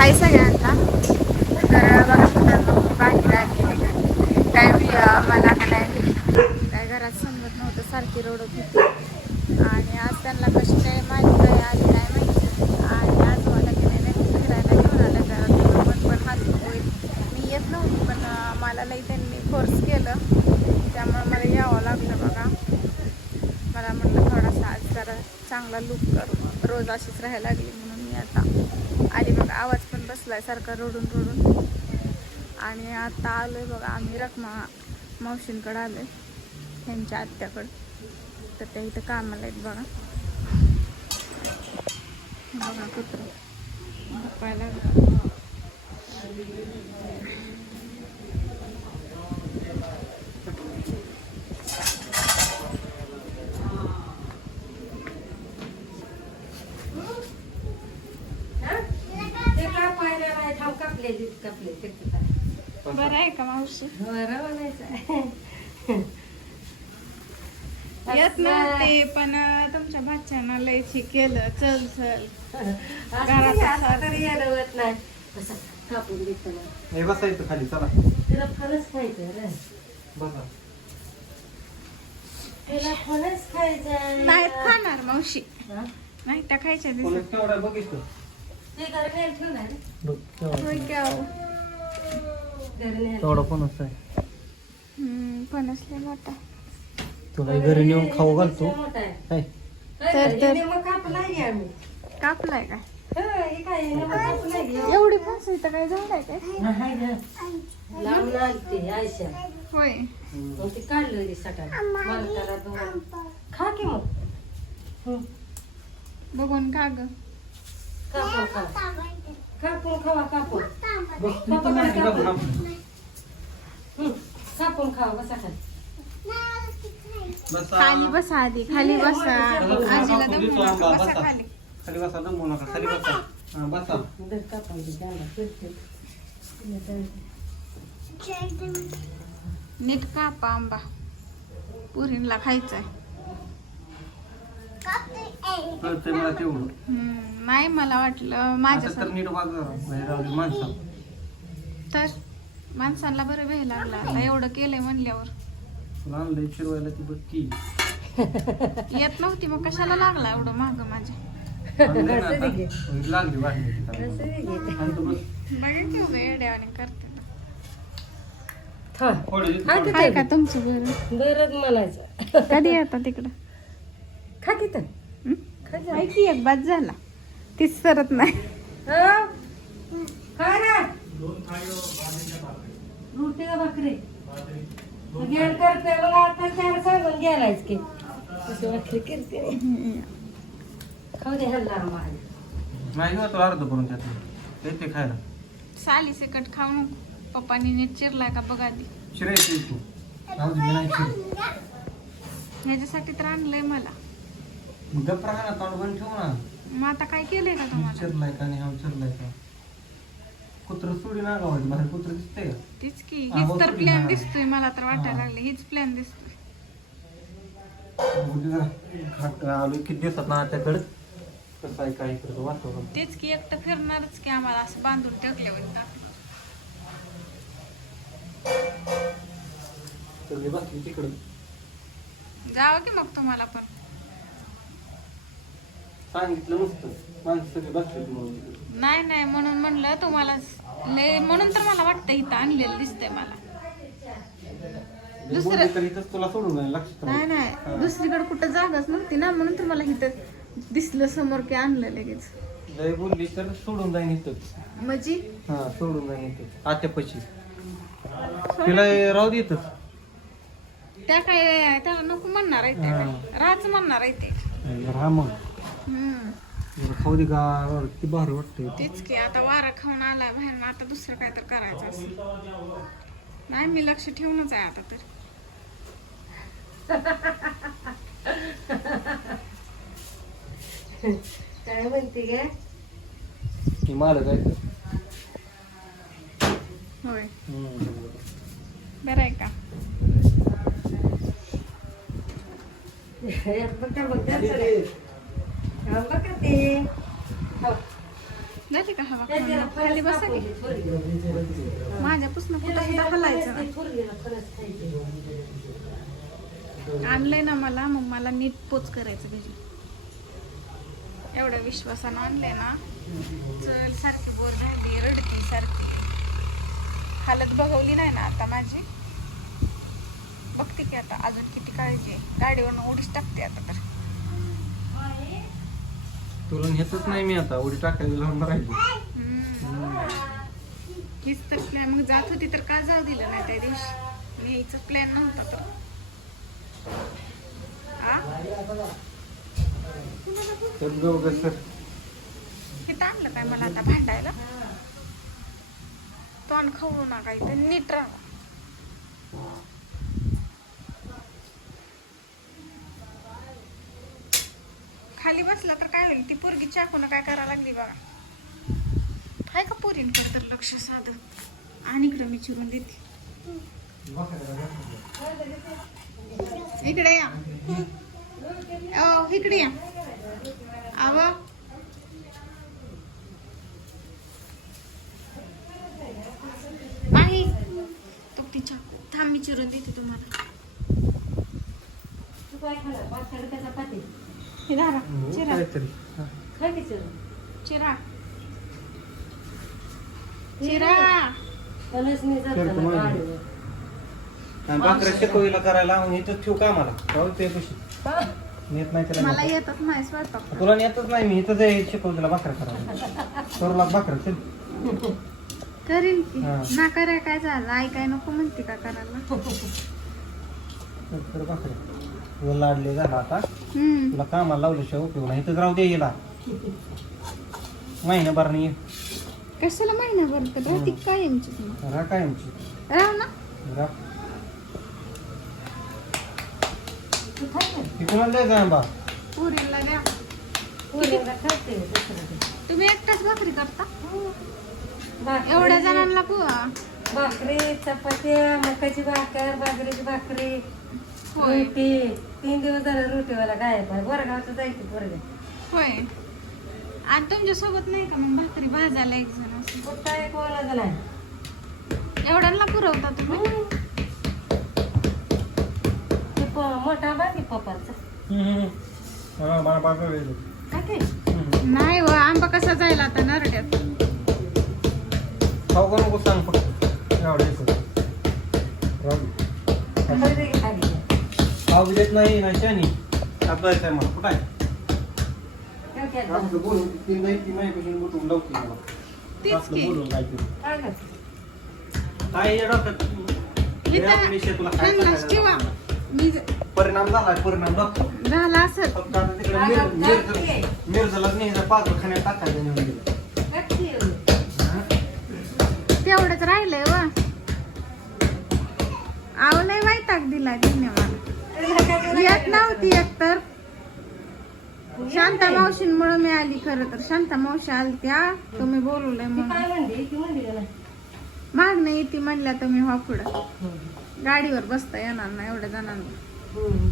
हाय सगळ्यांना तर बघा मित्रांनो बाहेर आली काय मला का काय घरात समजत नव्हतं सारखी रडत होती. आणि आज त्यांना कशी काय माहिती काय आली काय माहिती? आणि आज मला की नाही फिरायला घेऊन आलं जरा पण पण हात होईल मी येत नव्हती पण मला लई त्यांनी फोर्स केलं. त्यामुळे मला यावं लागलं बघा. मला म्हटलं थोडासा आज जरा चांगला लुक करू. रोज अशीच राहायला लागली म्हणून. आता. आली बघा आवाज पण बसलाय सारखा रडून रडून. आणि आता आलोय बघा आम्ही रखमा मावशींकडे आलोय त्यांच्या आत्याकडं. तर त्या इथं कामाला आहेत बघा. बघा कुत्र. झोपायला लागलं. ते कापायला नाही थांब कापले कापले ते बरं आहे का मावशी? बरं म्हणायचं येत नव्हते पण तुमच्या भाच्यानं लयची केलं. चल चल. घरात तरी नाही. कापून हे बसायचं खाली चला. तिला फणस खायचं रे. बसा. तिला फणस खायचं नाहीत खाणार मावशी? नाही त्या खायच्या दिसत केवढा बघितलं? ते घरी न्यायला केवढा कोणाचा आहे. फणस लय मोठा. तुला घरी नेऊन खाऊ घालतो. काय तर- तर- हे मग कापलाय की आम्ही. कापलाय काय. एवढी फणस इथं काय झाड आहे काय? होय खा की मग. हं. बघून का ग. कापून खावा कापून बस तू पण नाही. हं. कापून खावा बसा खाली बसा. खाली बसा आधी खाली बसा बसा. आजीला बसा. दमू नका बसा बसा. खाली खाली बसा दमू नका खाली बसा हा, बसा दर कापून. नीट कापा आंबा पुरीला खायचंय कळतंय मला तेवढं. हम्म, नाही मला वाटलं आता तर माझ्या नीट वाग. बाहेर माणसा तर माणसांना बरं वेळ लागला. आता एवढं केलंय म्हणल्यावर. तुला आणलंय फिरवायला ती बघ की. येत नव्हती मग कशाला लागला एवढं माग माझ्या? आणलंय ना आता. लागली ती बस. बघा. की उगा येड्यावानी करते. थोडी. की तुमचं बरं? म्हणायचं. कधी येता तिकडं? खा की तर हं? खा जा. माहिती एक बाद झाला तीच सरत नाही हं? खा. रोटी का भाकरी ज्ञान करते मग आता त्याला सांगून गेलायच की तशी भाकरी करते खाऊ दे हल्ला आम्हाला. नाही गं, तो अर्ध करून त्यात येते खायला साली सकट खाऊ नको पप्पानी नीट चिरलाय का बघा आधी शिरायची तू राहू दे, मी नाही शिरत. ह्याच्यासाठी तर आणलंय मला मग गप्प राहा ना तोंड बंद ठेवू ना. मग आता काय केलंय का तुम्हाला? चिरलाय का नाही हा चिरलाय का? कुत्र सोडी ना गावात बाहेर कुत्र दिसतंय का? तीच की हा, हीच बघ तर प्लॅन हा. दिसतोय मला तर वाटायला हा. लागले हीच प्लॅन दिसतोय. जरा. खाट- आलोय किती दिवसात ना त्याकडे कसं आहे काय करतो तेच की एकटं फिरणारच की आम्हाला असं बांधून टाकल्यावर सगळी बसली तिकडे. जावं की मग तुम्हाला पण? सांगितलं नसतं. माणसं सगळी बसली म्हणून. नाही नाही म्हणून म्हणलं तुम्हाला लय म्हणून तर मला वाटतं इथं आणलेलं दिसतंय मला. दुसरं- बोलली तर इथंच तुला सोडून जाईल लक्षात नाही राहू. नाही दुसरीकडे कुठं जागाच नव्हती ना म्हणून तर मला इथं दिसलं समोर की आणलं लगेच. लय बोलली तर सोडून जाईन इथं. म्हणजे? हा सोडून जाईन इथं. आत्यापाशी. तिला राहू दे इथंच त्या काय त्याला नको म्हणणार आहे त्या काय. राहाच म्हणणार आहे ते. राहा मग. जरा खाऊ दे का? किती भारी वाटतंय तेच की आता वारा खाऊन आलाय बाहेर आता दुसरं काय तर करायचं असं नाही मी लक्ष ठेवूनच आहे आता तर. काय म्हणते ग? हे मालक आहे. होय. हम्म. बरं आहे का? बघा ते. जाते का हवा खाली बसा की कुठं सुद्धा हलायचं. आणलंय ना मला मग मला नीट पोच करायचं घरी एवढ्या विश्वासानं आणलंय ना चल सारखी बोर झाली रडती सारखी. हालत बघवली नाही ना आता माझी? बघते की आता अजून किती काळजी. गाडीवरनं उडीच टाकते आता तर. तुला नेतच नाही मी आता उडी टाकायला लावून राहिली. हीच तर प्लॅन मग जात होती तर का जाऊ दिलं नाही त्या दिवशी? मी यायचा प्लॅन नव्हता तर? तर गं सर. हे आणलं काय मला आता भांडायला? तोंड खाऊ नका इथं नीट राहा. खाली बसला तर काय होईल? ती पोरगी चाकून काय करायला लागली बघा. काय का पोरींकडे तर लक्ष साध. आणि इकडं मी चिरून देते. इकडे या. इकडे या. आव. नाही तो तिच्या थांब मी चिरून देते तुम्हाला. हे धरा चिरा. काहीतरी. हा. चिरा? चिरा. करतो. गाडीवर. आणि भाकऱ्या करायला लावून इथं ठेवू का मला राहू ते कशी नेत नाही त्याला मला नेत. येतच नाही स्वयंपाक. तुला नेतच नाही मी इथं जाईल शिकवू तुला भाकऱ्या करायला. करूला भाकऱ्या चल. करीन की. हा. नाकाऱ्या काय झालं? आई काय नको म्हणते का करायला? कर कर भाकऱ्या तुला लाडले झाला आता. तुला कामाला लावल्याशिवाय उपयोग नाही इथंच राहू दे महिनाभर नाही. कशाला महिनाभर? तर राहते कायमची तुम्ही राहा कायमची. राव ना. राहा. ना. ती कुणाला द्यायचं आंबा पुरीला द्या. पोरीला दुसरं. तुम्ही एकटाच भाकरी करता? एवढ्या जणांना पुवा भाकरी चपात्या मकाची भाकर बाजरीची भाकरी रोटी. तीन दिवस झाले रोटीवाला गायब आहे. बोरगावचं जायचं पोरगे? होय. आणि तुमच्यासोबत नाही का? मग भाकरी भाजायला एक जण असं. कुठं एक ओला झाला एवढ्यांना पुरवता तुम्ही? ते प- मोठा बाकी पप्पाचा. हा मला काय ते? नाही व आंबा कसा जायला आता नरड्यात? खाऊ का नको सांग फक्त? एवढं येतं. राहू दे. खाली दे की खाली. खाऊ देत नाही नाही शानी अभ्यास आहे मला कुठं आहे ठेव की आता. आपलं बोलून ती नाही ती माझ्यापासून उठून लावते मला तीच आपलं की बोलून काय गं? काय या डॉक्टर इथं विषय तुला काय ह्यांनाच ठेवा सांगायचं? मी ज- परिणाम झाला परिणाम डॉक्टर झाला असं फक्त आता तिकडे काय मिर- डॉक्टर? मिरज- मिरजलाच नाही पाच खाण्यात टाकायचं नेऊन दिलं? हा? तेवढंच राहिलंय व आव लय वैताग दिला तुला येत नव्हती एकतर शांता मावशींमुळे मी आली खरं तर. शांता मावशी आली त्या तुम्ही बोलवलंय ती म्हणून. ती का नाही? येते म्हणल्या तुम्ही हम्म. गाडीवर बसता येणार ना एवढ्या जणांना.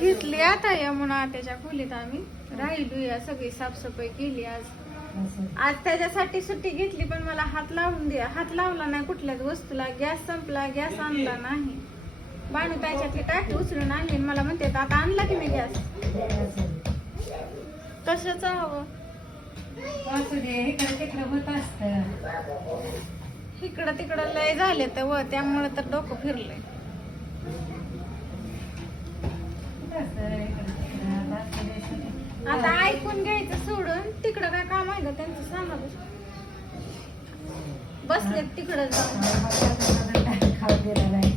घेतली आता यमुना त्याच्या खोलीत आम्ही. राहिलो या सगळी साफसफाई केली आज. आज त्याच्यासाठी सुट्टी घेतली पण मला हात लावून द्या. हात लावला नाही कुठल्याच वस्तूला. गॅस संपला गॅस आणला नाही. बाणू त्याच्यातली टाकी उचलून आणली आणि मला म्हणते आता आणला की मी गॅस. कशाच हवं. इकडं तिकडं लय झाले तर व त्यामुळे तर डोकं फिरलंय. आता ऐकून घ्यायचं सोडून तिकडं काय काम आहे का त्यांचं सांगा बसलेत तिकडं जाऊन. खाऊ दिला नाही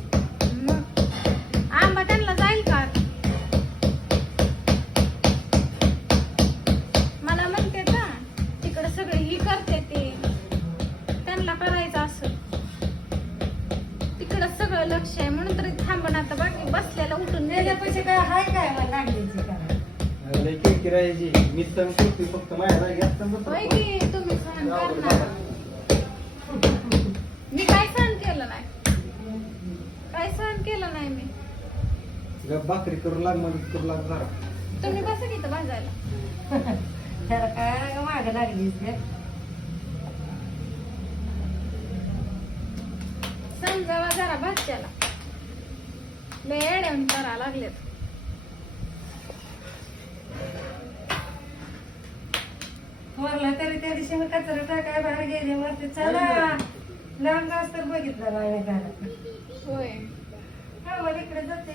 किरकिरायची मी फक्त माझ्या जागी असतं बसत. होय की तुम्ही सहन करणार. मी काय सहन केलं नाही? काय सहन केलं नाही मी? भाकरी करू लाग मदत करू लाग जरा. तुम्ही बसा की इथं भाजायला. त्याला काय माग लागलीस ग? समजावा जरा भाच्याला लय येड्यावून करा लागलेत. वरला तरी त्या दिवशी मी कचरा टाकाय बाहेर गेले म्हणते चला लांब जास्त तर बघितलं नाही घरात होय. हा इकडे जाते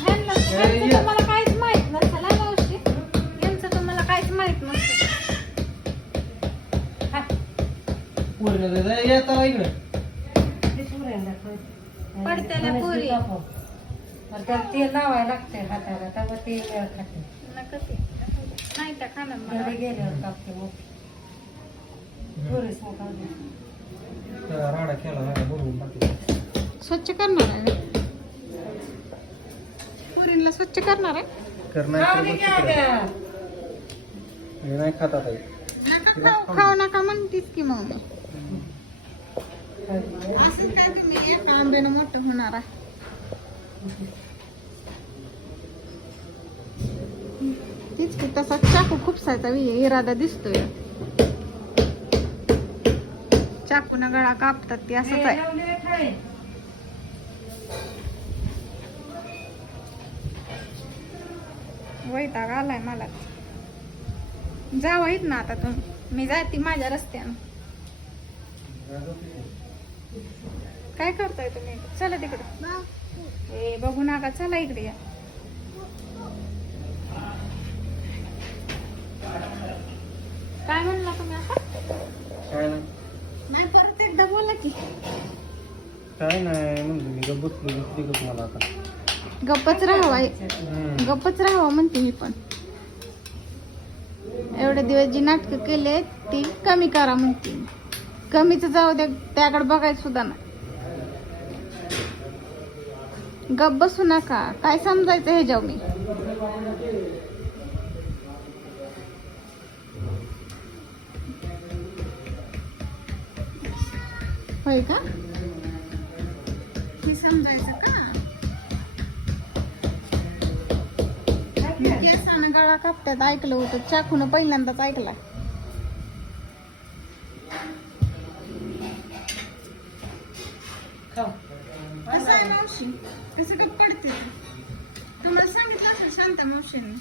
ह्यांचं तर मला काहीच माहीत नसतं ना मावशी. यांचं तर मला काहीच माहीत नसतं. हा. पूर्ण येता इकडे. ते. पडत्याला पुरी. मग त्याला तेल लावायला लागते हाताला तेव्हा ते वेळ खाते नका ते. नाही त्या खाणार मला. घरी गेल्यावर कापते मग पुरीच मग खाऊ राडा केला राडा बरोबर बाकी स्वच्छ करणार आहे. पुरीला स्वच्छ करणार आहे? खाऊ. हे नका खाऊ खाऊ. नका म्हणतीस की मग. मी. असं काय तुम्ही? एका आंब्यानं मोठं होणार आहे. तीच की तसा चाकू खुपसायचा वि- इरादा दिसतोय चाकून गळा कापतात ती असंच आहे. वैताग आलाय मला जावा येत ना आता तुम्ही मी जाते माझ्या रस्त्यानं काय करताय तुम्ही चला तिकडं ए बघू नका चला इकडे या. काय म्हणला तुम्ही आता? नाही. परत एकदा बोला की. काय नाही म्हणलं मी गप बसलो दिसली गप मला आता? गप्पच राहावा. गप्पच राहावं म्हणते मी पण. एवढे दिवस जी नाटकं केले ती कमी करा म्हणते. कमीच जाऊ द्या त्याकडे बघायचं सुद्धा नाही. गप बसू नका. काय समजायचं हे जाऊ मी? होय का? हे समजायचं का? केसानं गळा कापत्यात ऐकलं होतं. चाकून पहिल्यांदाच ऐकलाय. कसं आहे मावशी. कसं पडते तुम्हाला सांगितलं असेल शांत मावशीने.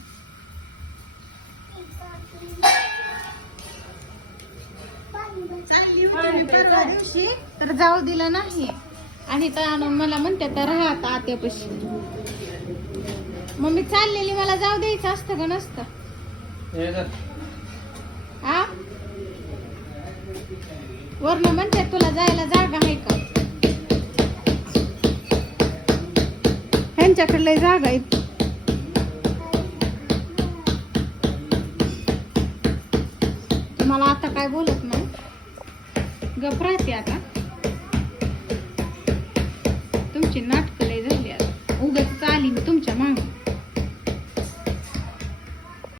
चालली होती मी परवा. दिवशी तर जाऊ दिलं नाही. आणि तर आणून मला म्हणते तर राहा आता आत्यापाशी. मग मी चाललेली मला जाऊ द्यायचं असतं का नसतं? हे वर्ण म्हणते तुला जायला जागा आहे का? ह्यांच्याकडे लय जागा आहे मला आता काय बोलत नाही. गप राहते आता. तुमची नाटकं लय झाली आता. उगाच आली मी तुमच्या मागे.